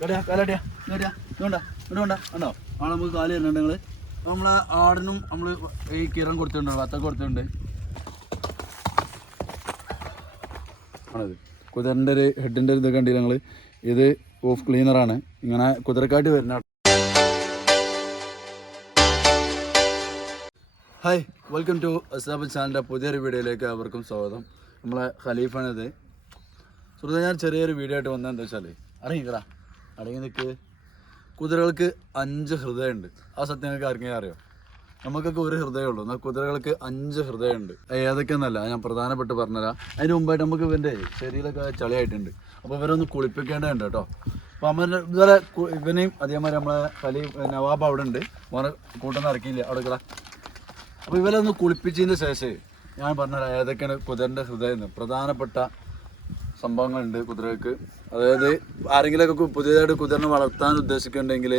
കണ്ടോ നമുക്ക് കാൽ തരുന്നുണ്ട് നിങ്ങൾ നമ്മളെ ആടിനും നമ്മൾ ഈ കിറം കൊടുത്തിട്ടുണ്ട് വത്ത കൊടുത്തിട്ടുണ്ട്. ആണത്. കുതിരന്റെ ഒരു ഹെഡിന്റെ ഒരു ഇത് കണ്ടില്ല ഞങ്ങൾ ഇത് ഓഫ് ക്ലീനറാണ് ഇങ്ങനെ കുതിരക്കാട്ട് വരുന്ന ഹായ് വെൽക്കം ടു അസാബ് ചാനലിന്റെ പുതിയൊരു വീഡിയോയിലേക്ക് അവർക്കും സ്വാഗതം. നമ്മളെ ഖലീഫാണിത്. സുഹൃത്തെ ഞാൻ ചെറിയൊരു വീഡിയോ ആയിട്ട് വന്നതെന്താ വെച്ചാൽ അറിയിക്കടാ അടങ്ങി നിൽക്ക് കുതിരകൾക്ക് അഞ്ച് ഹൃദയമുണ്ട്. ആ സത്യം നിങ്ങൾക്ക് ആർക്കെങ്കിലും അറിയോ? നമുക്കൊക്കെ ഒരു ഹൃദയമുള്ളൂ എന്നാൽ കുതിരകൾക്ക് അഞ്ച് ഹൃദയമുണ്ട്. ഏതൊക്കെയെന്നല്ല ഞാൻ പ്രധാനപ്പെട്ട് പറഞ്ഞുതരാം. അതിന് മുമ്പായിട്ട് നമുക്ക് ഇവന്റെ ശരീരമൊക്കെ ചളിയായിട്ടുണ്ട്. അപ്പോൾ ഇവരൊന്ന് കുളിപ്പിക്കേണ്ടതുണ്ട് കേട്ടോ. അപ്പോൾ അമ്മ ഇതുപോലെ ഇവനെയും അതേമാതിരി നമ്മളെ കലി നവാബ് അവിടെ ഉണ്ട്. മോനെ കൂട്ടൊന്നും ഇറക്കിയില്ല അവിടെ കിടാ. അപ്പോൾ ഇവരെ ഒന്ന് കുളിപ്പിച്ചതിന് ശേഷം ഞാൻ പറഞ്ഞുതരാം ഏതൊക്കെയാണ് കുതിരന്റെ ഹൃദയം പ്രധാനപ്പെട്ട സംഭവങ്ങളുണ്ട് കുതിരകൾക്ക്. അതായത് ആരെങ്കിലുമൊക്കെ പുതിയതായിട്ട് കുതിരനെ വളർത്താൻ ഉദ്ദേശിക്കുന്നുണ്ടെങ്കിൽ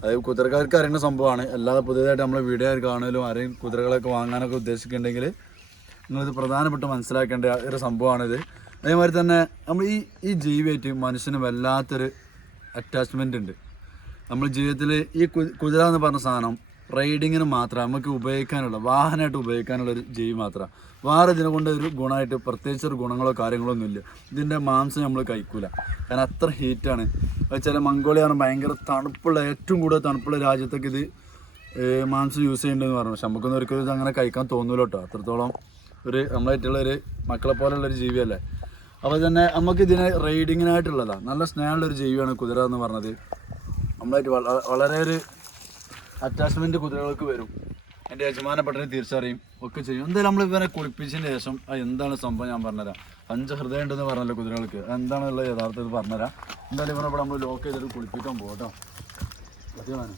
അതായത് കുതിരക്കാർക്ക് അറിയുന്ന സംഭവമാണ്. അല്ലാതെ പുതിയതായിട്ട് നമ്മൾ വീഡിയോ കാണലും ആരെയും കുതിരകളൊക്കെ വാങ്ങാനൊക്കെ ഉദ്ദേശിക്കുന്നുണ്ടെങ്കിൽ നിങ്ങളിത് പ്രധാനപ്പെട്ട മനസ്സിലാക്കേണ്ട ഒരു സംഭവമാണിത്. അതേമാതിരി തന്നെ നമ്മൾ ഈ ഈ ജീവിയായിട്ട് മനുഷ്യന് വല്ലാത്തൊരു അറ്റാച്ച്മെന്റ് ഉണ്ട്. നമ്മൾ ജീവിതത്തിൽ ഈ കുതിര എന്ന് പറഞ്ഞ സാധനം റൈഡിങ്ങിന് മാത്രം നമുക്ക് ഉപയോഗിക്കാനുള്ള വാഹനമായിട്ട് ഉപയോഗിക്കാനുള്ള ഒരു ജീവി മാത്രം. വേറെ ഇതിനെ കൊണ്ട് ഒരു ഗുണമായിട്ട് പ്രത്യേകിച്ച് ഒരു ഗുണങ്ങളോ കാര്യങ്ങളോ ഒന്നുമില്ല ഇതിന്റെ മാംസം നമ്മൾ കഴിക്കൂല. കാരണം അത്ര ഹീറ്റാണ് ചില മംഗോളിയാണ് ഭയങ്കര തണുപ്പുള്ള ഏറ്റവും കൂടുതൽ തണുപ്പുള്ള രാജ്യത്തൊക്കെ ഇത് മാംസം യൂസ് ചെയ്യേണ്ടതെന്ന് പറഞ്ഞു. പക്ഷെ നമുക്കൊന്നും ഒരിക്കലും ഇത് അങ്ങനെ കഴിക്കാൻ തോന്നൂല കേട്ടോ. അത്രത്തോളം ഒരു നമ്മളായിട്ടുള്ള ഒരു മക്കളെ പോലെയുള്ള ഒരു ജീവിയല്ലേ. അപ്പോൾ തന്നെ നമുക്ക് ഇതിനെ റൈഡിങ്ങിനായിട്ടുള്ളതാണ് നല്ല സ്നേഹമുള്ള ഒരു ജീവിയാണ് കുതിര എന്ന് പറഞ്ഞത്. നമ്മളായിട്ട് വളരെ ഒരു അറ്റാച്ച്മെന്റ് കുതിരകൾക്ക് വരും. എന്റെ യജമാനപ്പെട്ടതിനെ തിരിച്ചറിയും. ഒക്കെ ചെയ്യും. എന്തായാലും നമ്മൾ ഇവനെ കുളിപ്പിച്ചതിന് ശേഷം അത് എന്താണ് സംഭവം ഞാൻ പറഞ്ഞുതരാം. അഞ്ച് ഹൃദയം ഉണ്ടെന്ന് പറഞ്ഞല്ലോ കുതിരകൾക്ക്. എന്താണെന്നുള്ള യഥാർത്ഥത്തിൽ പറഞ്ഞുതരാം. എന്തായാലും ഇവനെ ഇവിടെ നമ്മൾ ലോക്ക് ചെയ്തിട്ട് കുളിപ്പിക്കാൻ പോകട്ടോ കേട്ടോ. സത്യമാണ്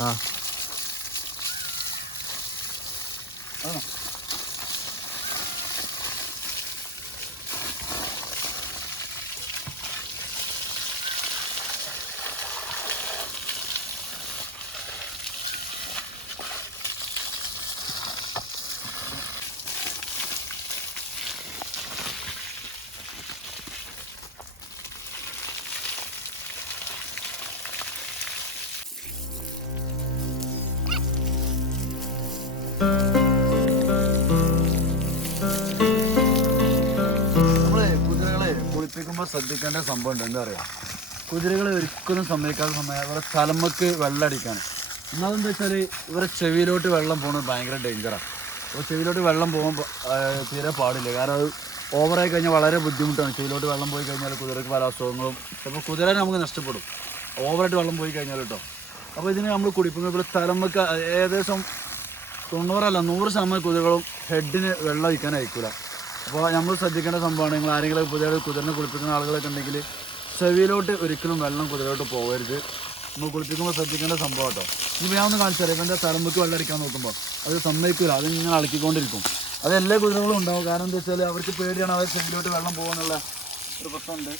ആ. ആണോ? ശ്രദ്ധിക്കേണ്ട സംഭവം ഉണ്ട്. എന്താ പറയുക കുതിരകളെ ഒരിക്കലും സമ്മതിക്കാത്ത സമയം ഇവരുടെ തലമക്ക് വെള്ളം അടിക്കാൻ എന്നാലെന്താ വെച്ചാൽ ഇവരെ ചെവിയിലോട്ട് വെള്ളം പോകുന്നത് ഭയങ്കര ഡേഞ്ചറാണ് അപ്പോൾ ചെവിയിലോട്ട് വെള്ളം പോകുമ്പോൾ തീരെ പാടില്ല. കാരണം അത് ഓവറായി കഴിഞ്ഞാൽ വളരെ ബുദ്ധിമുട്ടാണ്. ചെവിയിലോട്ട് വെള്ളം പോയി കഴിഞ്ഞാൽ കുതിരക്ക് പല അസുഖങ്ങളും. അപ്പോൾ കുതിര നമുക്ക് നഷ്ടപ്പെടും. ഓവറായിട്ട് വെള്ളം പോയി കഴിഞ്ഞാൽ കേട്ടോ അപ്പോൾ ഇതിന് നമ്മൾ കുടിക്കുമ്പോൾ ഇവിടെ തലമക്ക് ഏകദേശം തൊണ്ണൂറല്ല നൂറ് ശതമാനം കുതിരകളും ഹെഡിന് വെള്ളം ഒഴിക്കാൻ അയക്കൂല അപ്പോൾ നമ്മൾ ശ്രദ്ധിക്കേണ്ട സംഭവമാണ് നിങ്ങൾ ആരെങ്കിലും പുതിയ കുതിരനെ കുളിപ്പിക്കുന്ന ആളുകളൊക്കെ ഉണ്ടെങ്കിൽ ചെവിയിലോട്ട് ഒരിക്കലും വെള്ളം കുതിരയിലോട്ട് പോകരുത്. നമ്മൾ കുളിപ്പിക്കുമ്പോൾ ശ്രദ്ധിക്കേണ്ട സംഭവം കേട്ടോ. ഇനി ഞാൻ ഒന്ന് കാണിച്ചു തരാം. എന്റെ തലമ്പക്ക് വെള്ളം അടിക്കാൻ നോക്കുമ്പോൾ അത് സമ്മതിക്കില്ല അത് ഇങ്ങനെ അളക്കിക്കൊണ്ടിരിക്കും അത് എല്ലാ കുതിരകളും ഉണ്ടാവും. കാരണം എന്താ വെച്ചാൽ അവർക്ക് പേടിയാണ് അവർ ചെവിയിലോട്ട് വെള്ളം പോകാനുള്ള ഒരു പ്രശ്നമുണ്ട്.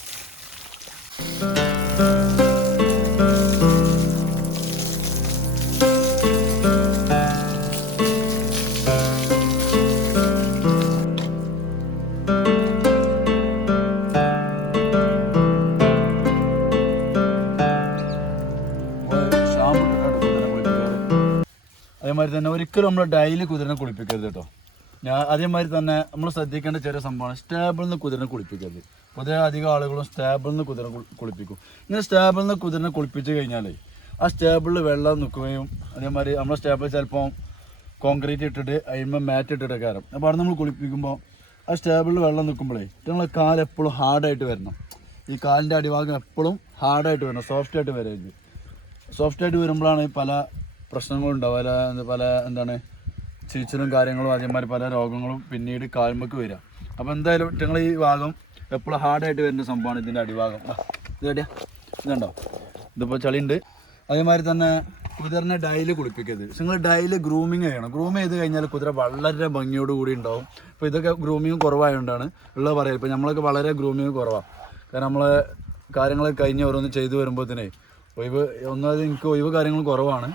അതേമാതിരി തന്നെ ഒരിക്കലും നമ്മൾ ഡെയിലി കുതിരനെ കുളിപ്പിക്കരുത് കേട്ടോ ഞാൻ അതേമാതിരി തന്നെ നമ്മൾ ശ്രദ്ധിക്കേണ്ട ചെറിയ സംഭവമാണ് സ്റ്റാബിളിൽ നിന്ന് കുതിരനെ കുളിപ്പിക്കരുത്. പൊതുവെ അധികം ആളുകളും സ്റ്റാബിളിൽ നിന്ന് കുതിര കുളിപ്പിക്കും. ഇങ്ങനെ സ്റ്റാബിളിൽ നിന്ന് കുതിരനെ കുളിപ്പിച്ച് കഴിഞ്ഞാൽ ആ സ്റ്റാബിളിൽ വെള്ളം നിൽക്കുകയും അതേമാതിരി നമ്മുടെ സ്റ്റാബിൾ ചിലപ്പോൾ കോൺക്രീറ്റ് ഇട്ടിട്ട് അതിന്മേൽ മാറ്റ് ഇട്ടിട്ട് കയറും. അപ്പോൾ അവിടെ നമ്മൾ കുളിപ്പിക്കുമ്പോൾ ആ സ്റ്റാബിളിൽ വെള്ളം നിൽക്കുമ്പോഴേ നമ്മളെ കാൽ എപ്പോഴും ഹാർഡായിട്ട് വരണം. ഈ കാലിന്റെ അടിഭാഗം എപ്പോഴും ഹാർഡായിട്ട് വരണം. സോഫ്റ്റായിട്ട് വരരുത്. സോഫ്റ്റ് ആയിട്ട് വരുമ്പോഴാണ് പല പ്രശ്നങ്ങളും ഉണ്ടാവുക പല പല എന്താണ് ചീച്ചിലും കാര്യങ്ങളും അതേമാതിരി പല രോഗങ്ങളും പിന്നീട് കാൽമക്ക് വരിക. അപ്പോൾ എന്തായാലും നിങ്ങൾ ഈ ഭാഗം എപ്പോഴും ഹാർഡായിട്ട് വരുന്ന സംഭവമാണ് ഇതിന്റെ അടിഭാഗം. ഇത് കേട്ടിയാ ഇതുണ്ടോ? ഇതിപ്പോൾ ചളിയുണ്ട്. അതേമാതിരി തന്നെ കുതിരനെ ഡൈലി കുളിപ്പിക്കരുത്. നിങ്ങൾ ഡൈലി ഗ്രൂമിങ് ചെയ്യണം. ഗ്രൂം ചെയ്ത് കഴിഞ്ഞാൽ കുതിര വളരെ ഭംഗിയോട് കൂടി ഉണ്ടാവും. അപ്പോൾ ഇതൊക്കെ ഗ്രൂമിങ് കുറവായതുകൊണ്ടാണ് ഉള്ളത് പറയാം. ഇപ്പോൾ നമ്മളൊക്കെ വളരെ ഗ്രൂമിങ് കുറവാണ് കാരണം നമ്മൾ കാര്യങ്ങളൊക്കെ കഴിഞ്ഞ് ഓരോന്ന് ചെയ്തു വരുമ്പോഴത്തേനേ ഒഴിവ് ഒന്നാമത് എനിക്ക് ഒഴിവ് കാര്യങ്ങൾ കുറവാണ്.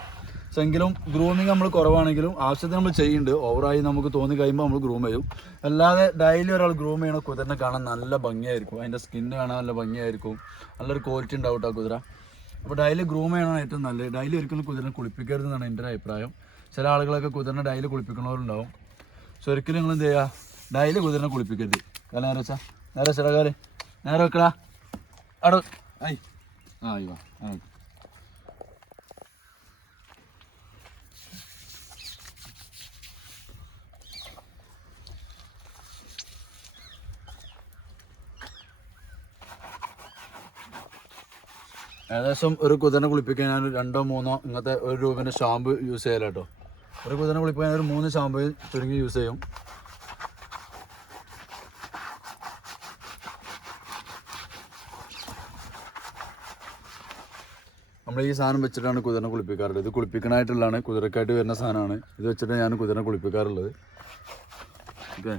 എങ്കിലും ഗ്രൂമിങ് നമ്മൾ കുറവാണെങ്കിലും ആവശ്യത്തിന് നമ്മൾ ചെയ്യുന്നുണ്ട്. ഓവറായി നമുക്ക് തോന്നി കഴിയുമ്പോൾ നമ്മൾ ഗ്രൂം ചെയ്യും. അല്ലാതെ ഡെയിലി ഒരാൾ ഗ്രൂം ചെയ്യണ കുതിരനെ കാണാൻ നല്ല ഭംഗിയായിരിക്കും. അതിന്റെ സ്കിന്ന് കാണാൻ നല്ല ഭംഗിയായിരിക്കും. നല്ലൊരു ക്വാളിറ്റി ഉണ്ടാവും ആ കുതിര. അപ്പോൾ ഡെയിലി ഗ്രൂം ചെയ്യണതാണ് ഏറ്റവും നല്ലത്. ഡെയിലി ഒരിക്കലും കുതിരനെ കുളിപ്പിക്കരുതെന്നാണ് എന്റെ ഒരു അഭിപ്രായം. ചില ആളുകളൊക്കെ കുതിരനെ ഡെയിലി കുളിപ്പിക്കണവരുണ്ടാവും. സോ ഒരിക്കലും നിങ്ങൾ എന്ത് ചെയ്യുക ഡെയിലി കുതിരനെ കുളിപ്പിക്കരുത്. കാലം നേരെ വെച്ചാ നേരെ വെച്ചടാ കാൽ നേരെ വെക്കടാ. അടോ ഐ. ആ അയ്യോ ആ ഏകദേശം ഒരു കുതിരനെ കുളിപ്പിക്കാൻ ഞാൻ രണ്ടോ മൂന്നോ ഇങ്ങനത്തെ ഒരു രൂപേന്റെ ഷാമ്പു യൂസ് ചെയ്യല കേട്ടോ ഒരു കുതിരനെ കുളിപ്പിക്കാൻ ഒരു മൂന്ന് ഷാമ്പു ചുരുങ്ങി യൂസ് ചെയ്യും. നമ്മൾ ഈ സാധനം വെച്ചിട്ടാണ് കുതിരനെ കുളിപ്പിക്കാറുള്ളത്. ഇത് കുളിപ്പിക്കണായിട്ടുള്ളതാണ് കുതിരക്കായിട്ട് വരുന്ന സാധനമാണ്. ഇത് വെച്ചിട്ടാണ് ഞാൻ കുതിരനെ കുളിപ്പിക്കാറുള്ളത്. ഓക്കെ.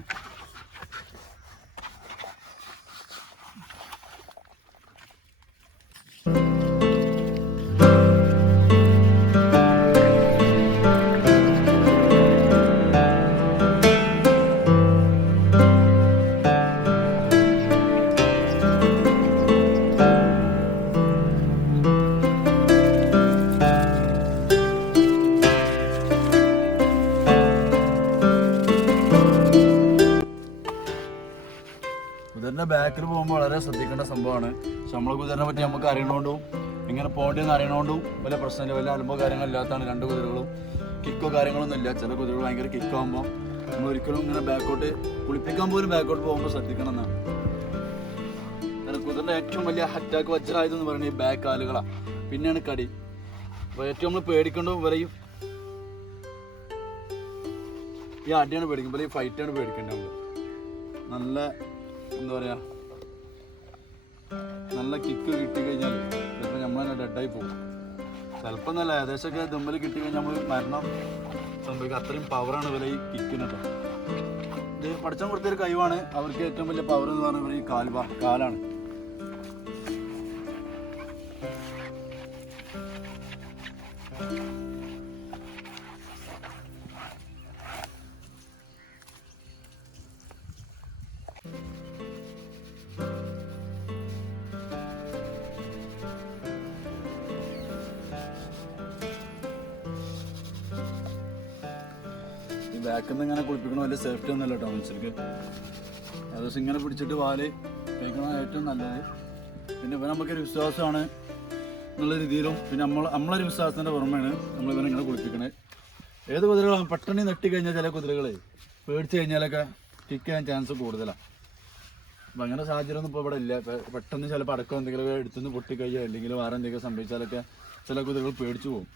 സംഭവമാണ്. ശമ്പള കുതിരനെ പറ്റി നമുക്ക് അറിയണോണ്ടും എങ്ങനെ പോകേണ്ടതെന്ന് അറിയണോണ്ടും വലിയ പ്രശ്നമില്ല വലിയ അലമ്പോ കാര്യങ്ങളില്ലാത്തതാണ് രണ്ട് കുതിരകളും. കിക്കോ കാര്യങ്ങളൊന്നും ഇല്ല. ചില കുതിരകൾ ഭയങ്കര കിക്കാകുമ്പോൾ നമ്മൾ ഒരിക്കലും ഇങ്ങനെ ബാക്കോട്ട് കുളിപ്പിക്കാൻ പോലും ബാക്കോട്ട് പോകുമ്പോൾ ശ്രദ്ധിക്കണം എന്നാണ് കാരണം കുതിരന്റെ ഏറ്റവും വലിയ അറ്റാക്ക് വജ്രായുധം എന്ന് പറയുന്നത് ഈ ബാക്ക് കാലുകളാണ് പിന്നെയാണ് കടി. അപ്പോൾ ഏറ്റവും നമ്മൾ പേടിക്കേണ്ടോ പറയും ഈ അടിയാണ് പേടിക്കുമ്പോൾ ഈ ഫൈറ്റാണ് പേടിക്കേണ്ടത്. നല്ല എന്താ പറയാ നല്ല കിക്ക് കിട്ടി കഴിഞ്ഞാൽ ചിലപ്പോൾ നമ്മൾ തന്നെ ഡെഡായി പോകും. ചിലപ്പോൾ നല്ല ഏകദേശമൊക്കെ ദമ്മൽ കിട്ടി കഴിഞ്ഞാൽ നമ്മൾ മരണം സംഭവിക്കും. അത്രയും പവറാണ് ഇവരെ ഈ കിക്കിനൊക്കെ ഇത് പഠിച്ചം കൊടുത്തൊരു കഴിവാണ്. അവർക്ക് ഏറ്റവും വലിയ പവർ എന്ന് പറയുന്നത് ഈ കാൽ കാലാണ്. ഒന്നുമല്ല കേട്ടോ മനുഷ്യർക്ക്. അത് ഇങ്ങനെ പിടിച്ചിട്ട് പാൽ കഴിക്കണ ഏറ്റവും നല്ലത്. പിന്നെ ഇവൻ നമുക്കൊരു വിശ്വാസമാണ് എന്നുള്ള രീതിയിലും പിന്നെ നമ്മൾ നമ്മളൊരു വിശ്വാസത്തിന്റെ പുറമെയാണ് നമ്മൾ ഇവനെ ഇങ്ങനെ കുളിപ്പിക്കണേ ഏത് കുതിരകളാണ്? പെട്ടെന്ന് നെട്ടി കഴിഞ്ഞാൽ ചില കുതിരകളെ പേടിച്ച് കഴിഞ്ഞാലൊക്കെ കിക്ക് ചാൻസ് കൂടുതലാണ് അപ്പം അങ്ങനെ സാഹചര്യം ഒന്നും ഇപ്പോൾ ഇവിടെ ഇല്ല. പെട്ടെന്ന് ചിലപ്പോൾ അടക്കം എന്തെങ്കിലും എടുത്തുനിന്ന് പൊട്ടിക്കഴിയോ അല്ലെങ്കിൽ വേറെ എന്തെങ്കിലും സംഭവിച്ചാലൊക്കെ ചില കുതിരകൾ പേടിച്ചു പോകും.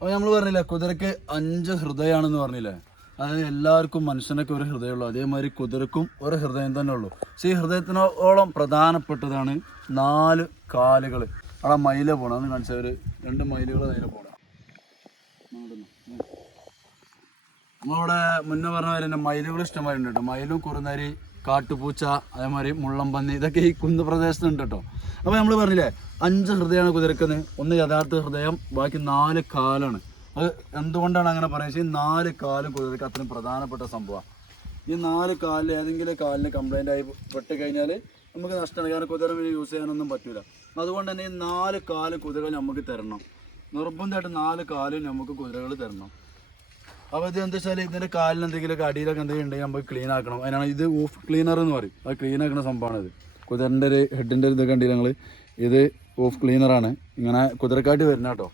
അപ്പോൾ നമ്മൾ പറഞ്ഞില്ല കുതിരക്ക് അഞ്ച് ഹൃദയമാണെന്ന് പറഞ്ഞില്ലേ? അതായത് എല്ലാവർക്കും മനുഷ്യനൊക്കെ ഒരു ഹൃദയമുള്ളൂ അതേമാതിരി കുതിരക്കും ഒരു ഹൃദയം തന്നെ ഉള്ളൂ. പക്ഷേ ഈ ഹൃദയത്തിനോളം പ്രധാനപ്പെട്ടതാണ് നാല് കാലുകൾ അവിടെ മയില പോകണം അന്ന് കാണിച്ച ഒരു രണ്ട് മയിലുകൾ അതിലെ പോകണം നമ്മളിവിടെ മുന്നേ പറഞ്ഞ പോലെ തന്നെ മയിലുകൾ ഇഷ്ടമായിട്ടുണ്ട് കേട്ടോ. മയിലും കുറുനരി കാട്ടുപൂച്ച അതേമാതിരി മുള്ളംപന്നി ഇതൊക്കെ ഈ കുന്ന് പ്രദേശത്തുണ്ട് കേട്ടോ. അപ്പോൾ നമ്മൾ പറഞ്ഞില്ലേ അഞ്ച് ഹൃദയമാണ് കുതിരക്കുന്നത്. ഒന്ന് യഥാർത്ഥ ഹൃദയം ബാക്കി നാല് കാലാണ്. അത് എന്തുകൊണ്ടാണ് അങ്ങനെ പറയുന്നത്? ഈ നാല് കാലും കുതിരക്ക് അത്രയും പ്രധാനപ്പെട്ട സംഭവമാണ്. ഈ നാല് കാലിൽ ഏതെങ്കിലും കാലിന് കംപ്ലൈന്റ് ആയി പെട്ട് കഴിഞ്ഞാൽ നമുക്ക് നഷ്ടമാണ്. കാരണം കുതിര യൂസ് ചെയ്യാനൊന്നും പറ്റില്ല അതുകൊണ്ട് തന്നെ ഈ നാല് കാൽ കുതിരകൾ നമുക്ക് തരണം. നിർബന്ധമായിട്ട് നാല് കാലും നമുക്ക് കുതിരകൾ തരണം. അപ്പോൾ ഇത് എന്താ വെച്ചാൽ ഇതിന്റെ കാലിന് എന്തെങ്കിലുമൊക്കെ അടിയിലൊക്കെ എന്തെങ്കിലും ഉണ്ടെങ്കിൽ നമുക്ക് ക്ലീൻ ആക്കണം. അതിനാണ് ഇത് ഓഫ് ക്ലീനർ എന്ന് പറയും. അത് ക്ലീൻ ആക്കുന്ന സംഭവമാണ് ഇത് കുതിരന്റെ ഒരു ഹെഡിന്റെ ഒരു ഇത് കണ്ടില്ല ഞങ്ങൾ ഇത് ഓഫ് ക്ലീനറാണ് ഇങ്ങനെ കുതിരക്കാട്ടി വരുന്ന കേട്ടോ.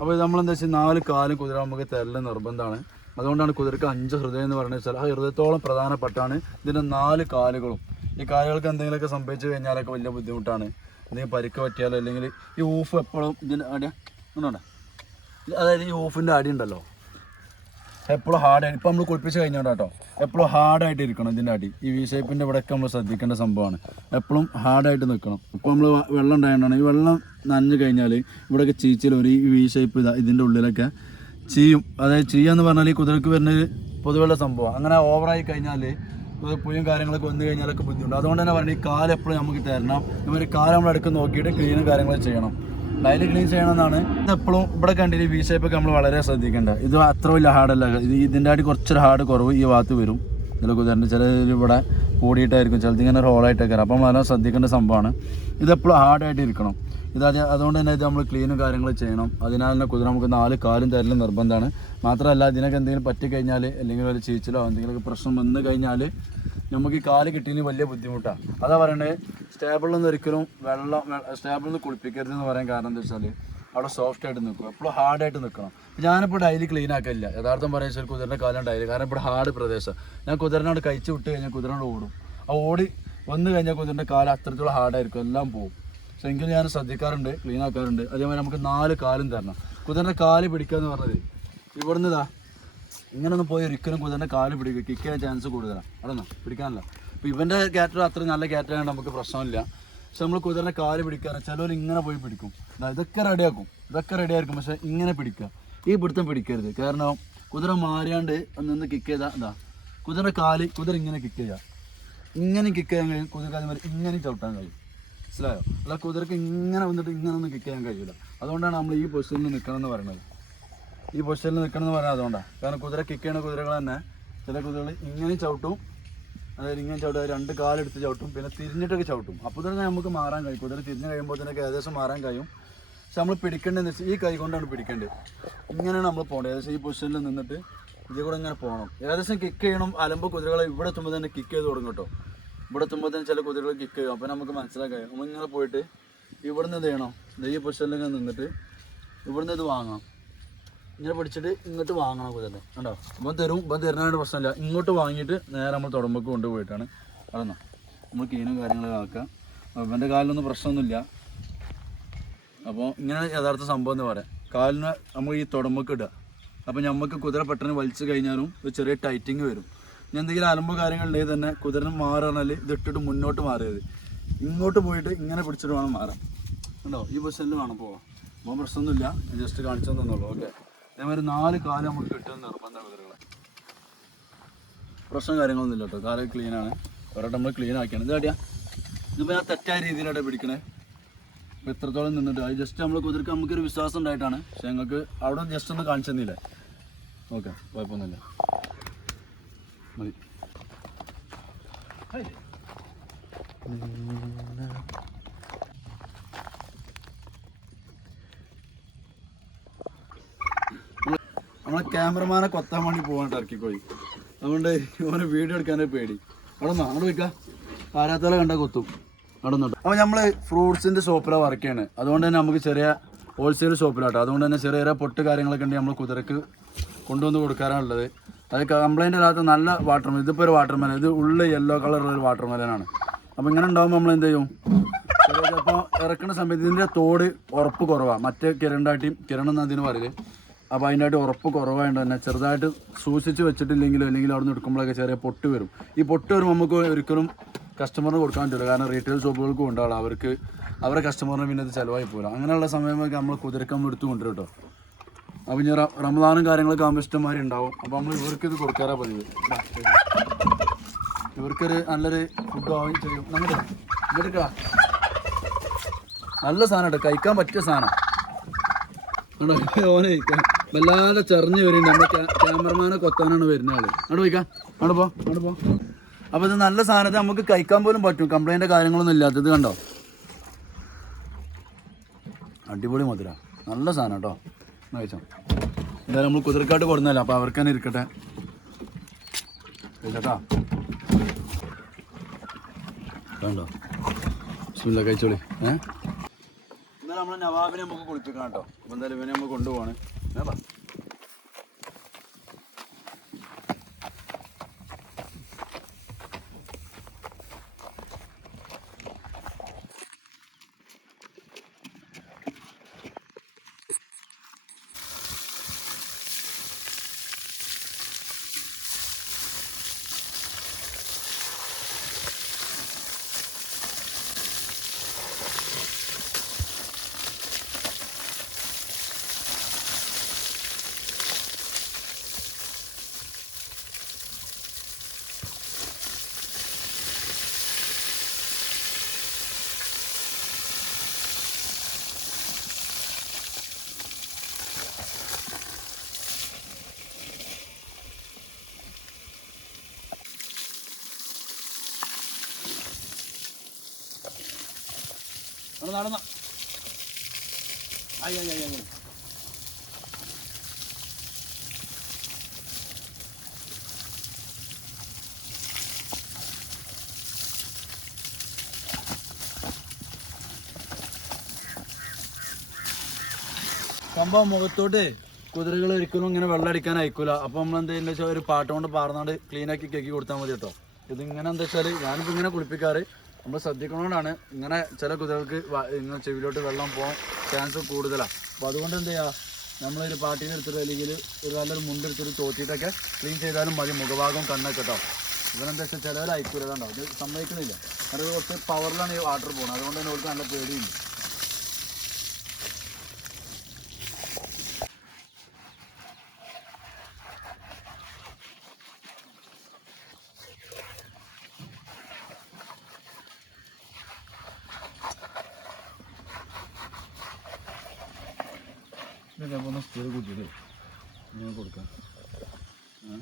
അപ്പോൾ നമ്മളെന്താ വെച്ചാൽ നാല് കാലും കുതിര നമുക്ക് തരൽ നിർബന്ധമാണ്. അതുകൊണ്ടാണ് കുതിരക്ക് അഞ്ച് ഹൃദയം എന്ന് പറയുന്നത് വെച്ചാൽ ആ ഹൃദയത്തോളം പ്രധാനപ്പെട്ടാണ് ഇതിന്റെ നാല് കാലുകളും. ഈ കാലുകൾക്ക് എന്തെങ്കിലുമൊക്കെ സംഭവിച്ചു കഴിഞ്ഞാലൊക്കെ വലിയ ബുദ്ധിമുട്ടാണ്. എന്തെങ്കിലും പരിക്ക് പറ്റിയാലോ അല്ലെങ്കിൽ ഈ ഊഫ് എപ്പോഴും ഇതിന്റെ അടിയാ അതായത് ഈ ഊഫിന്റെ അടി ഉണ്ടല്ലോ. എപ്പോഴും ഹാർഡായിട്ട് ഇപ്പം നമ്മൾ കുളിപ്പിച്ച് കഴിഞ്ഞോണ്ട് കേട്ടോ. എപ്പോഴും ഹാർഡായിട്ട് ഇരിക്കണം ഇതിന്റെ അടി. ഈ വി ഷേപ്പിന്റെ ഇവിടെയൊക്കെ നമ്മൾ ശ്രദ്ധിക്കേണ്ട സംഭവമാണ്. എപ്പോഴും ഹാർഡായിട്ട് നിൽക്കണം ഇപ്പോൾ നമ്മൾ വെള്ളം ഉണ്ടായതുകൊണ്ടാണ് ഈ വെള്ളം നനഞ്ഞു കഴിഞ്ഞാൽ ഇവിടെയൊക്കെ ചീച്ചിൽ ഒരു ഈ വി ഷേപ്പ് ഇതാ ഇതിന്റെ ഉള്ളിലൊക്കെ ചീയും. അതായത് ചെയ്യാന്ന് പറഞ്ഞാൽ ഈ കുതിരക്ക് വരുന്ന പൊതുവെയുള്ള സംഭവം. അങ്ങനെ ഓവറായി കഴിഞ്ഞാൽ പുയും കാര്യങ്ങളൊക്കെ വന്നു കഴിഞ്ഞാലൊക്കെ ബുദ്ധിമുട്ട്. അതുകൊണ്ട് തന്നെ പറഞ്ഞാൽ ഈ കാലെപ്പോഴും നമുക്ക് തരണം. ഇവർ കാലം നമ്മൾ നോക്കിയിട്ട് ക്ലീനും കാര്യങ്ങളൊക്കെ ചെയ്യണം. ഡയലി ക്ലീൻ ചെയ്യണമെന്നാണ്. ഇത് എപ്പോഴും ഇവിടെ കണ്ടിട്ട് വി ഷേപ്പൊക്കെ നമ്മൾ വളരെ ശ്രദ്ധിക്കേണ്ട. ഇത് അത്ര വലിയ ഹാർഡല്ല ഇത് ഇതിന്റെ ആയിട്ട് കുറച്ചൊരു ഹാർഡ് കുറവ് ഈ ഭാഗത്ത് വരും. ഇതിലൊക്കെ ഉദാഹരണം ചില ഇവിടെ കൂടിയിട്ടായിരിക്കും. ചിലത് ഇങ്ങനെ റോളായിട്ടൊക്കെ അപ്പം വളരെ ശ്രദ്ധിക്കേണ്ട സംഭവമാണ്. ഇതെപ്പോഴും ഹാർഡായിട്ട് ഇരിക്കണം. ഇത് അത് അതുകൊണ്ട് തന്നെ ഇത് നമ്മൾ ക്ലീനും കാര്യങ്ങൾ ചെയ്യണം. അതിനാൽ തന്നെ കുതിര നമുക്ക് നാല് കാലും തരലും നിർബന്ധമാണ്. മാത്രമല്ല ഇതിനൊക്കെ എന്തെങ്കിലും പറ്റിക്കഴിഞ്ഞാൽ അല്ലെങ്കിൽ ഒരു ചീച്ചിലോ എന്തെങ്കിലുമൊക്കെ പ്രശ്നം വന്നു കഴിഞ്ഞാൽ നമുക്ക് ഈ കാൽ കിട്ടിയതിന് വലിയ ബുദ്ധിമുട്ടാണ് അതാ പറയണത് സ്റ്റേബിളിൽ നിന്ന് ഒരിക്കലും വെള്ളം സ്റ്റേബിളിൽ കുളിപ്പിക്കരുത് എന്ന് പറയാൻ കാരണം എന്താ വെച്ചാൽ അവിടെ സോഫ്റ്റ് ആയിട്ട് നിൽക്കും. എപ്പോഴും ഹാർഡായിട്ട് നിൽക്കണം. ഞാനിപ്പോൾ ഡെയിലി ക്ലീൻ ആക്കില്ല യഥാർത്ഥം പറയാൻ വെച്ചാൽ കുതിരന്റെ കാലം ഡെയിലി കാരണം ഇവിടെ ഹാർഡ് പ്രദേശം. ഞാൻ കുതിരനോട് കഴിച്ചു വിട്ട് കഴിഞ്ഞാൽ കുതിരനോട് ഓടും. ആ ഓടി വന്നു കഴിഞ്ഞാൽ കുതിരന്റെ കാലം അത്രത്തോളം ഹാർഡായിരിക്കും എല്ലാം പോകും പക്ഷെ എങ്കിലും ഞാൻ ശ്രദ്ധിക്കാറുണ്ട് ക്ലീൻ ആക്കാറുണ്ട്. അതേമാതിരി നമുക്ക് നാല് കാലും തരണം. കുതിരന്റെ കാൽ പിടിക്കുക എന്ന് പറഞ്ഞത് ഇവിടുന്ന് ഇതാ. ഇങ്ങനെ ഒന്നും പോയി ഒരിക്കലും കുതിരന്റെ കാൽ പിടിക്കുക കിക്ക് ചെയ്യാൻ ചാൻസ് കൂടുതലാണ് അതൊന്നും പിടിക്കാനല്ല. അപ്പോൾ ഇവന്റെ ക്യാറ്റർ അത്ര നല്ല ക്യാറ്ററാണ് നമുക്ക് പ്രശ്നമില്ല. പക്ഷെ നമ്മൾ കുതിരന്റെ കാൽ പിടിക്കാറ് ചിലവർ ഇങ്ങനെ പോയി പിടിക്കും. ഇതൊക്കെ റെഡിയാക്കും ഇതൊക്കെ റെഡിയായിരിക്കും പക്ഷെ ഇങ്ങനെ പിടിക്കുക ഈ പിടുത്തം പിടിക്കരുത്. കാരണം കുതിര മാറിയാണ്ട് നിന്ന് കിക്ക് ചെയ്താൽ എന്താ കുതിര കാൽ കുതിര ഇങ്ങനെ കിക്ക് ചെയ്യുക ഇങ്ങനെ കിക്ക് ചെയ്യാൻ കഴിയും. കുതിര കാലം ഇങ്ങനെ ചവിട്ടാൻ കഴിയും. മനസ്സിലായോ? അല്ല കുതിരക്ക് ഇങ്ങനെ വന്നിട്ട് ഇങ്ങനെ ഒന്നും കിക്ക് ചെയ്യാൻ കഴിയില്ല അതുകൊണ്ടാണ് നമ്മൾ ഈ പൊസിഷനിൽ നിൽക്കണം എന്ന് പറയുന്നത്. ഈ പൊസിഷനിൽ നിൽക്കണം എന്ന് പറയുന്നത് അതുകൊണ്ടാണ് കാരണം കുതിര കിക്ക് ചെയ്യുന്ന കുതിരകൾ തന്നെ ചില കുതിരകൾ ഇങ്ങനെ ചവിട്ടും. അതായത് ഇങ്ങനെ ചവിട്ടും. രണ്ട് കാലെടുത്ത് ചവിട്ടും. പിന്നെ തിരിഞ്ഞിട്ടൊക്കെ ചവിട്ടും. അപ്പോൾ തന്നെ നമുക്ക് മാറാൻ കഴിയും. കുതിര തിരിഞ്ഞ് കഴിയുമ്പോൾ തന്നെ ഏകദേശം മാറാൻ കഴിയും. പക്ഷെ നമ്മൾ പിടിക്കേണ്ടതെന്ന് വെച്ചാൽ ഈ കൈ കൊണ്ടാണ് പിടിക്കേണ്ടത്. ഇങ്ങനെയാണ് നമ്മൾ പോകേണ്ടത്. ഏകദേശം ഈ പൊസിഷനിൽ നിന്നിട്ട് ഇതേ കൂടെ ഇങ്ങനെ പോകണം. ഏകദേശം കിക്ക് ചെയ്യണം. അലമ്പ് കുതിരകളെ ഇവിടെ എത്തുമ്പോൾ തന്നെ കിക്ക് ചെയ്ത് തുടങ്ങും കേട്ടോ. ഇവിടെ എത്തുമ്പോൾ തന്നെ ചില കുതിരകൾ കിക്ക് ചെയ്യും. അപ്പോൾ നമുക്ക് മനസ്സിലാക്കാം നമ്മൾ ഇങ്ങനെ പോയിട്ട് ഇവിടുന്ന് ഇത് ചെയ്യണം? ഈ പൊസിഷനിൽ നിന്നിട്ട് ഇവിടുന്ന് ഇത് വാങ്ങാം ഇങ്ങനെ പിടിച്ചിട്ട് ഇങ്ങോട്ട് വാങ്ങണം കുതിരനെ. കണ്ടോ? ഇപ്പം തരും ഇപ്പം തരുന്നതിന്റെ പ്രശ്നമില്ല. ഇങ്ങോട്ട് വാങ്ങിയിട്ട് നേരെ നമ്മൾ തുടമ്പക്ക് കൊണ്ടുപോയിട്ടാണ്. അതെന്നാ? നമ്മൾ ക്ലീനും കാര്യങ്ങളൊക്കെ ആക്കാം. ഇവന്റെ കാലിലൊന്നും പ്രശ്നമൊന്നുമില്ല. അപ്പോൾ ഇങ്ങനെ യഥാർത്ഥ സംഭവം എന്ന് പറയാം. കാലിന് നമ്മൾ ഈ തുടമ്പക്ക് ഇടുക. അപ്പോൾ നമുക്ക് കുതിര പെട്ടെന്ന് വലിച്ചു കഴിഞ്ഞാലും ഒരു ചെറിയ ടൈറ്റിങ് വരും. ഇനി എന്തെങ്കിലും അലമ്പ് കാര്യങ്ങളുണ്ടെങ്കിൽ തന്നെ കുതിരന് മാറുകയാണെങ്കിൽ ഇതിട്ടിട്ട് മുന്നോട്ട് മാറിയത് ഇങ്ങോട്ട് പോയിട്ട് ഇങ്ങനെ പിടിച്ചിട്ട് വേണം മാറാം ഉണ്ടോ ഈ പൊസിഷനിൽ വേണം പോവാം അപ്പോൾ പ്രശ്നമൊന്നുമില്ല. ജസ്റ്റ് കാണിച്ചു തന്നുള്ളൂ ഓക്കെ. അതേമാതിരി നാല് കാലം നമുക്ക് കിട്ടുന്ന നിർബന്ധ കുതിരകളെ പ്രശ്നം കാര്യങ്ങളൊന്നും ഇല്ല കേട്ടോ. കാലം ക്ലീനാണ് ഒരാട്ട് നമ്മൾ ക്ലീൻ ആക്കിയാണ്. ഇത് ഇതിപ്പോൾ ഞാൻ തെറ്റായ രീതിയിലാണ് പിടിക്കണേ. അപ്പോൾ ഇത്രത്തോളം നിന്നിട്ട്. അത് ജസ്റ്റ് നമ്മൾ കുതിർക്ക് നമുക്കൊരു വിശ്വാസം ഉണ്ടായിട്ടാണ്. പക്ഷെ ഞങ്ങൾക്ക് അവിടെ ജസ്റ്റ് ഒന്ന് കാണിച്ചു തന്നില്ലേ. ഓക്കെ കുഴപ്പമൊന്നുമില്ല. മതി. നമ്മളെ ക്യാമറമാനെ കൊത്താൻ വേണ്ടി ടർക്കി ടർക്കിക്കോയി അതുകൊണ്ട് ഓനെ വീഡിയോ എടുക്കാനേ പേടി. അവിടെ നിന്ന് അങ്ങോട്ട് വയ്ക്കാം ആരാത്തല കണ്ടാൽ കൊത്തും. അവിടെ അപ്പോൾ നമ്മൾ ഫ്രൂട്ട്സിന്റെ ഷോപ്പിലാണ് വർക്ക് ചെയ്യണത് അതുകൊണ്ട് തന്നെ നമുക്ക് ചെറിയ ഹോൾസെയിൽ ഷോപ്പിലാട്ടോ. അതുകൊണ്ട് തന്നെ ചെറിയ ചെറിയ പൊട്ട് കാര്യങ്ങളൊക്കെ ഉണ്ടെങ്കിൽ നമ്മൾ കുതിരക്ക് കൊണ്ടുവന്ന് കൊടുക്കാറാണുള്ളത് അത് കംപ്ലൈന്റ് അല്ലാത്ത നല്ല വാട്ടർ മെലൻ ഇതിപ്പോൾ ഒരു വാട്ടർ മെലൻ ഇത് ഉള്ള യെല്ലോ കളറുള്ള ഒരു വാട്ടർ മെലനാണ് അപ്പോൾ ഇങ്ങനെ ഉണ്ടാകുമ്പോൾ നമ്മൾ എന്ത് ചെയ്യും? ചിലപ്പോൾ ഇറക്കുന്ന സമയത്ത് ഇതിന്റെ തോട് ഉറപ്പ് കുറവാണ് മറ്റേ കിരണ്ടാട്ടിയും കിരണം എന്നതിന് പറയൽ. അപ്പോൾ അതിന്റെ ഉറപ്പ് കുറവായതുകൊണ്ട് തന്നെ ചെറുതായിട്ട് സൂക്ഷിച്ച് വെച്ചിട്ടില്ലെങ്കിലും അല്ലെങ്കിൽ അവിടെ നിന്ന് എടുക്കുമ്പോഴൊക്കെ ചെറിയ പൊട്ട് വരും. ഈ പൊട്ട് വരുമ്പോൾ നമുക്ക് ഒരിക്കലും കസ്റ്റമറിന് കൊടുക്കാൻ പറ്റില്ല കാരണം റീറ്റെയിൽ ഷോപ്പുകൾക്കും ഉണ്ടാവില്ല അവർക്ക് അവരെ കസ്റ്റമറിന് പിന്നെ ഇത് ചിലവായി പോകില്ല അങ്ങനെയുള്ള സമയമൊക്കെ നമ്മൾ കുതിരക്കം എടുത്ത് കൊണ്ടുവരും കേട്ടോ അപ്പോൾ ഇനി റമദാനും കാര്യങ്ങളൊക്കെ ആകുമ്പോൾ ഇഷ്ടംമാതിരി ഉണ്ടാവും. അപ്പോൾ നമ്മൾ ഇവർക്ക് ഇത് കൊടുക്കാറാ പതിവ്. ഇവർക്കൊരു നല്ലൊരു ഫുഡ് ആവുകയും ചെയ്യും നമ്മൾ നല്ല സാധനം കേട്ടോ കഴിക്കാൻ പറ്റിയ സാധനം. ഓനെ വല്ലാതെ ചെറിഞ്ഞ് വരുന്നുണ്ട് നമ്മുടെ ക്യാമറമാനെ കൊത്താനാണ് വരുന്ന ആൾ. അവിടെ പോയിക്കാം. അവിടെ പോ. അവിടെ പോ. അപ്പോൾ ഇത് നല്ല സാധനത്തെ നമുക്ക് കഴിക്കാൻ പോലും പറ്റും. കംപ്ലൈന്റ് കാര്യങ്ങളൊന്നും ഇല്ലാത്തത് കണ്ടോ? അടിപൊളി മധുര. നല്ല സാധനം കേട്ടോ ഒന്ന് വെച്ചോ എന്തായാലും നമ്മൾ കുതിർക്കാട്ട് കൊടുന്നല്ലോ അപ്പോൾ അവർക്ക് തന്നെ ഇരിക്കട്ടെ. കഴിച്ചോട്ടാ. കണ്ടോ? ബിസ്മില്ല കഴിച്ചോളി. ഏ? എന്നാലും നമ്മൾ നവാബിനെ നമുക്ക് കുളിപ്പിക്കണം കേട്ടോ അപ്പോൾ എന്തായാലും ഇവനെ നമ്മൾ കൊണ്ടുപോവാണ്. Never. നടന്ന. അയ്യ സംഭവം മുഖത്തോട്ട് കുതിരകൾ ഒരിക്കലും ഇങ്ങനെ വെള്ളം അടിക്കാൻ അയക്കൂല. അപ്പൊ നമ്മൾ എന്താ വെച്ചാൽ ഒരു പാട്ട് കൊണ്ട് പാർന്നാണ്ട് ക്ലീൻ ആക്കി കേക്കി കൊടുത്താൽ മതി കേട്ടോ. ഇത് ഇങ്ങനെ എന്താ വെച്ചാൽ ഞാനിപ്പോൾ ഇങ്ങനെ കുളിപ്പിക്കാറ്. നമ്മൾ ശ്രദ്ധിക്കണോണ്ടാണ് ഇങ്ങനെ ചില കുതിരകൾക്ക് ഇങ്ങനെ ചെവിയിലോട്ട് വെള്ളം പോകാൻ ചാൻസ് കൂടുതലാണ് അപ്പോൾ അതുകൊണ്ട് എന്ത് ചെയ്യുക നമ്മളൊരു പാട്ടിന് എടുത്തിട്ട് അല്ലെങ്കിൽ ഒരു നല്ലൊരു മുണ്ടെടുത്തിട്ട് തോറ്റിയിട്ടൊക്കെ ക്ലീൻ ചെയ്താലും മതി മുഖഭാഗം കണ്ണൊക്കെ കേട്ടോ ഇവനെന്താ വെച്ചാൽ ചിലവർ അയക്കൂല ഇത് സമ്മതിക്കുന്നില്ല അത് കുറച്ച് പവറിലാണ് ഈ വാട്ടർ പോകുന്നത് അതുകൊണ്ട് തന്നെ അവർക്ക് നല്ല പേടിയുണ്ട് ഇതൊക്കെ അപ്പോൾ ഒന്ന് സ്പീഡ് കൂട്ടിയിട്ട് ഇങ്ങനെ കൊടുക്കാം ആ.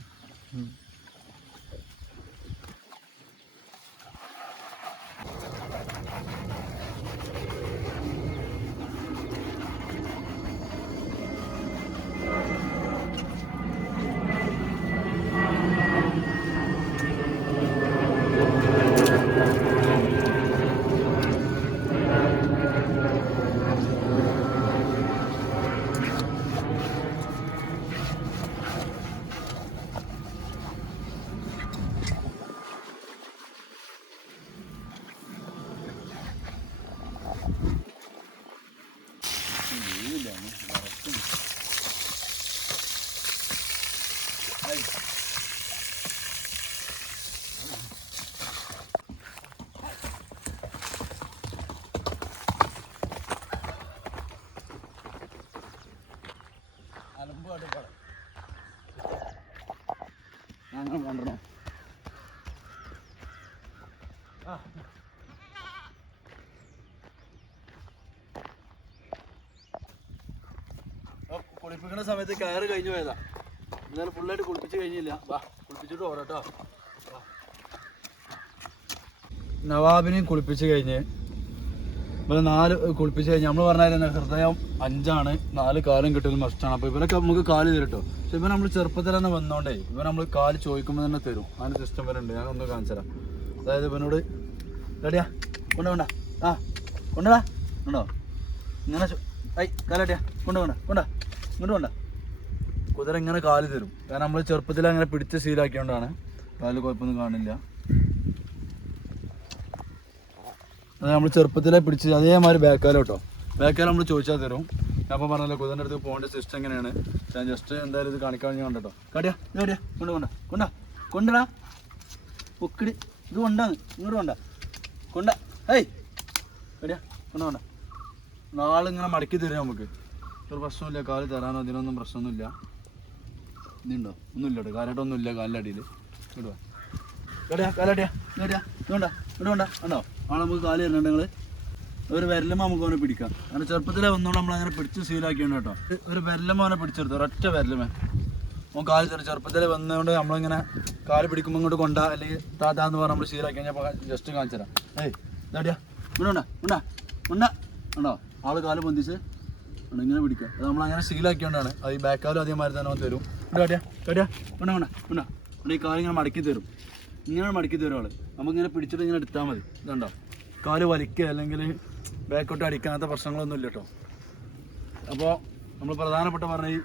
ലീവില്ല ഒന്ന് വറക്കും. ഐ. അലമ്പ് കാട്ടി പറ. ഞാൻ അങ്ങനെ കൊണ്ടുവരണോ ആ അപ്പൊ കുളിപ്പിക്കുന്ന സമയത്ത് കയറ് കഴിഞ്ഞു പോയതാ. എന്നാലും ഫുള്ളായിട്ട് കുളിപ്പിച്ച് കഴിഞ്ഞില്ല. വാ കുളിപ്പിച്ചിട്ട് നവാബിനെ നവാബിനെയും കുളിപ്പിച്ച് കഴിഞ്ഞ് ഇവരെ നാല് കുളിപ്പിച്ച് കഴിഞ്ഞ് നമ്മൾ പറഞ്ഞാൽ ഹൃദയം അഞ്ചാണ് നാല് കാലും കിട്ടലും മസ്റ്റാണ്. അപ്പോൾ ഇവരൊക്കെ നമുക്ക് കാൽ തരട്ടോ പക്ഷെ ഇവൻ നമ്മൾ ചെറുപ്പത്തിൽ തന്നെ വന്നോണ്ടേ ഇവൻ നമ്മൾ കാൽ ചോദിക്കുമ്പോൾ തന്നെ തരും. അങ്ങനെ സിസ്റ്റം വരെ ഉണ്ട് ഞാൻ ഒന്ന് കാണിച്ചു തരാം. അതായത് ഇവനോട് റെഡിയാ കൊണ്ടുപോണ്ട ആ കൊണ്ടുവാ ഉണ്ടോ ഇങ്ങനെ ഐ കാലട്ടിയാ കൊണ്ടുപോണ്ട കൊണ്ടാ. ഇങ്ങോട്ട് വേണ്ട. കുതിര ഇങ്ങനെ കാൽ തരും. കാരണം നമ്മൾ ചെറുപ്പത്തിൽ അങ്ങനെ പിടിച്ച് ശീലാക്കിയോണ്ടാണ് കാൽ കുഴപ്പമൊന്നും കാണില്ല. അത് നമ്മൾ ചെറുപ്പത്തിലെ പിടിച്ച് അതേമാതിരി ബാക്കാലോ കേട്ടോ. ബാക്കാലം നമ്മൾ ചോദിച്ചാൽ തരും. ഞാൻ അപ്പോൾ പറഞ്ഞല്ലോ കുതിരന്റെ അടുത്ത് പോകേണ്ട സിസ്റ്റം എങ്ങനെയാണ്? ഞാൻ ജസ്റ്റ് എന്തായാലും ഇത് കാണിക്കാൻ ഞാൻ കണ്ടോ കാട്ടിയാ ഇത് കാട്ടിയാ. കൊണ്ട് കൊണ്ട കൊണ്ടാ കൊണ്ടടാ. പൊക്കിടി. ഇത് കൊണ്ടാന്ന് ഇങ്ങോട്ട് കൊണ്ട കൊണ്ട ഏയ്. കാട്ടിയാ കൊണ്ട കൊണ്ട നാളിങ്ങനെ മടക്കി തരും നമുക്ക്. ഒരു പ്രശ്നമില്ല കാൽ തരാനോ അതിനൊന്നും പ്രശ്നമൊന്നുമില്ല. ഇതുണ്ടോ? ഒന്നുമില്ല കേട്ടോ. കാലായിട്ടൊന്നുമില്ല കാലിന്റെ അടിയിൽ. ഇങ്ങോട്ട് കാലടിയാ കേട്ടിയാ കാലാട്ടിയാ ഇവിടെ വേണ്ട ഇതുകൊണ്ടാ കണ്ടോ? ആളെ നമുക്ക് കാൽ തരുന്നുണ്ട് നിങ്ങൾ ഒരു വിരലമ്മ നമുക്ക് അവനെ പിടിക്കാം. അങ്ങനെ ചെറുപ്പത്തിലെ വന്നോണ്ട് നമ്മൾ അങ്ങനെ പിടിച്ച് ശീലാക്കിയാണ് കേട്ടോ. ഒരു വിരലമ്മ അവനെ പിടിച്ചെടുത്തു. ഒരൊറ്റ വിരലമ്മ. അവൻ കാൽ തരും ചെറുപ്പത്തിലെ വന്നതുകൊണ്ട് നമ്മളിങ്ങനെ കാൽ പിടിക്കുമ്പോൾ ഇങ്ങോട്ട് കൊണ്ടാ അല്ലെങ്കിൽ താത്താന്ന് പറഞ്ഞ് നമ്മൾ ശീലാക്കി കഴിഞ്ഞാൽ ജസ്റ്റ് കാണിച്ചു തരാം ഏയ് ഇതാടിയാ ഇവിടെ ഉണ്ടാ ഉണ്ടാ ഉണ്ടാ ഉണ്ടോ ആൾ കാൽ പൊന്തിച്ച് ഉണ്ട് ഇങ്ങനെ പിടിക്കുക. അത് നമ്മൾ അങ്ങനെ ശീലാക്കിയോണ്ടാണ് അത് ഈ ബാക്കാലും അതേമാതിരി തന്നെ തരും. കാട്ടിയാ കാട്ടിയാ. വേണ്ട വേണ്ട കൊണ്ട ഇവിടെ ഈ കാൽ ഇങ്ങനെ മടക്കി തരും. ഇങ്ങനെ മടക്കി തരും ആൾ. നമുക്കിങ്ങനെ പിടിച്ചിട്ട് ഇങ്ങനെ എടുത്താൽ മതി. ഇതുണ്ടോ? കാൽ വലിക്കുക അല്ലെങ്കിൽ ബാക്കോട്ട് അടിക്കാത്ത പ്രശ്നങ്ങളൊന്നും ഇല്ല കേട്ടോ അപ്പോൾ നമ്മൾ പ്രധാനപ്പെട്ട പറഞ്ഞ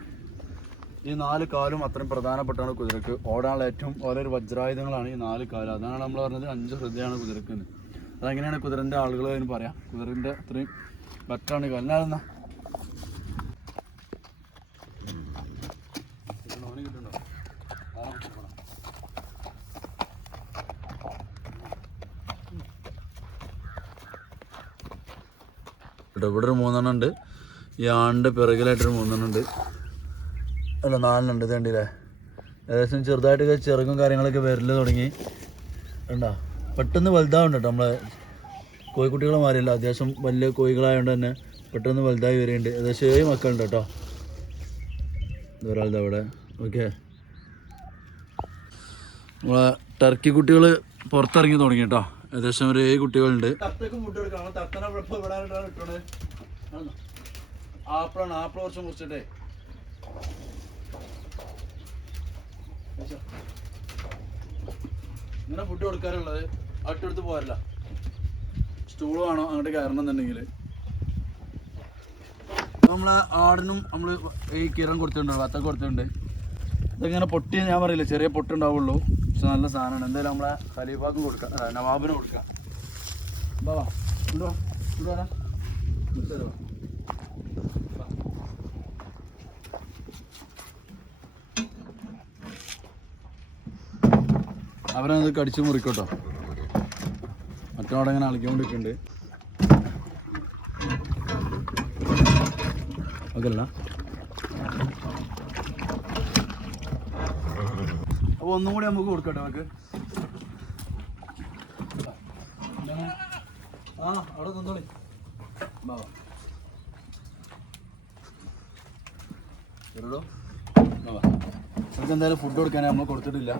ഈ നാല് കാലും അത്രയും പ്രധാനപ്പെട്ടാണ് കുതിരക്ക്. ഓടാനുള്ള ഏറ്റവും ഓരോരു വജ്രായുധങ്ങളാണ് ഈ നാല് കാൽ. അതാണ് നമ്മൾ പറഞ്ഞത് അഞ്ച് ഹൃദയമാണ് കുതിരക്ക് എന്ന്. അതെങ്ങനെയാണ് കുതിരന്റെ ആളുകൾ എന്ന് പറയാം? കുതിരന്റെ അത്രയും ബെറ്ററാണ് കാലിനാലെന്നാ ഇവിടെ ഇവിടെ ഒരു മൂന്നെണ്ണം ഉണ്ട്. ഈ ആണിന്റെ പിറകിലായിട്ടൊരു മൂന്നെണ്ണം ഉണ്ട്. അല്ല നാലെണ്ണുണ്ട് തേണ്ടി കണ്ടില്ലേ? ഏകദേശം ചെറുതായിട്ടൊക്കെ ചിറകും കാര്യങ്ങളൊക്കെ വരൽ തുടങ്ങി. ഉണ്ടോ പെട്ടെന്ന് വലുതാവുണ്ട് കേട്ടോ നമ്മളെ കോഴിക്കുട്ടികളെ മാറിയല്ല അത്യാവശ്യം വലിയ കോഴികളായതുകൊണ്ട് തന്നെ പെട്ടെന്ന് വലുതായി വരുന്നുണ്ട് ഏകദേശം ഏഴ് മക്കളുണ്ട് കേട്ടോ. ഒരാളുടെ അവിടെ. ഓക്കെ. നമ്മളെ ടർക്കി കുട്ടികൾ പുറത്തിറങ്ങി തുടങ്ങി കേട്ടോ. ഏകദേശം ഒരു ഏഴ് കുട്ടികളുണ്ട്. ഇങ്ങനെ ഫുഡ് കൊടുക്കാറുള്ളത് അടുത്തടുത്ത് പോരല്ല സ്റ്റൂൾ വേണോ. അങ്ങോട്ട് കയറണം എന്നുണ്ടെങ്കിൽ നമ്മളെ ആടിനും നമ്മൾ ഈ കിരം കൊടുത്തിട്ടുണ്ട്. വത്ത കൊടുത്തിട്ടുണ്ട്. ഇതിങ്ങനെ പൊട്ടി ഞാൻ പറയില്ല ചെറിയ പൊട്ടുണ്ടാവുള്ളൂ. പക്ഷെ നല്ല സാധനമാണ്. എന്തായാലും നമ്മളെ ഖലീഫാക്കും കൊടുക്കാം. നവാബിനും കൊടുക്കാം. അവനത് കടിച്ച് മുറിക്കോട്ടോ. മറ്റവിടെ ഇങ്ങനെ അളിക്കൊണ്ടിരിക്കുന്നുണ്ട് അതല്ല. അപ്പോൾ ഒന്നും കൂടി നമുക്ക് കൊടുക്കട്ടെ നമുക്ക്? ആ അവിടെ തന്നോളി? വാ വാ. നമുക്ക് എന്തായാലും ഫുഡ് കൊടുക്കാൻ നമ്മൾ കൊടുത്തിട്ടില്ല.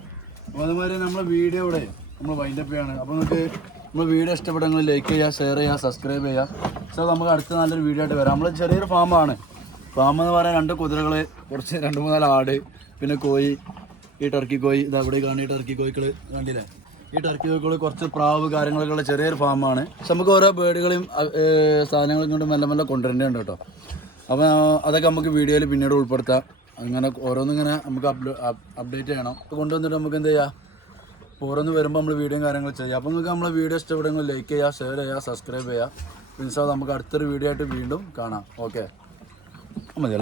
അപ്പോൾ അതുമാതിരി നമ്മളെ വീഡിയോ ഇവിടെ നമ്മൾ വൈൻഡപ്പ് ചെയ്യാണ്. അപ്പോൾ നമുക്ക് നമ്മൾ വീഡിയോ ഇഷ്ടപ്പെട്ടെങ്കിൽ ലൈക്ക് ചെയ്യുക ഷെയർ ചെയ്യുക സബ്സ്ക്രൈബ് ചെയ്യുക സോ നമുക്ക് അടുത്ത നല്ലൊരു വീഡിയോ ആയിട്ട് വരാം. നമ്മൾ ചെറിയൊരു ഫാമാണ് ഫാം എന്ന് പറയാൻ രണ്ട് കുതിരകൾ കുറച്ച് രണ്ട് മൂന്നാൽ ആട് പിന്നെ കോഴി ഈ ടർക്കി കോയി ഇത് അവിടെ കാണുന്ന ഈ ടർക്കി കോയിക്കൾ കണ്ടില്ലേ? ഈ ടർക്കി കോഴികൾ കുറച്ച് പ്രാവ് കാര്യങ്ങളൊക്കെ ഉള്ള ചെറിയൊരു ഫാമാണ് പക്ഷെ നമുക്ക് ഓരോ ബേഡുകളെയും സാധനങ്ങളും കൊണ്ട് മെല്ലെ മെല്ലെ കൊണ്ടുവരേണ്ടതുണ്ട് കേട്ടോ. അപ്പോൾ അതൊക്കെ നമുക്ക് വീഡിയോയിൽ പിന്നീട് ഉൾപ്പെടുത്താം. അങ്ങനെ ഓരോന്നിങ്ങനെ നമുക്ക് അപ്ഡേറ്റ് ചെയ്യണം. കൊണ്ടുവന്നിട്ട് നമുക്ക് എന്ത് ചെയ്യാം? ഓരോന്ന് വരുമ്പോൾ നമ്മൾ വീഡിയോയും കാര്യങ്ങളും ചെയ്യാം. അപ്പോൾ നിങ്ങൾക്ക് നമ്മളെ വീഡിയോ ഇഷ്ടപ്പെടുമെങ്കിൽ ലൈക്ക് ചെയ്യുക ഷെയർ ചെയ്യുക സബ്സ്ക്രൈബ് ചെയ്യുക ഇൻസ്റ്റാ നമുക്ക് അടുത്തൊരു വീഡിയോ ആയിട്ട് വീണ്ടും കാണാം. ഓക്കെ മതിയല്ലേ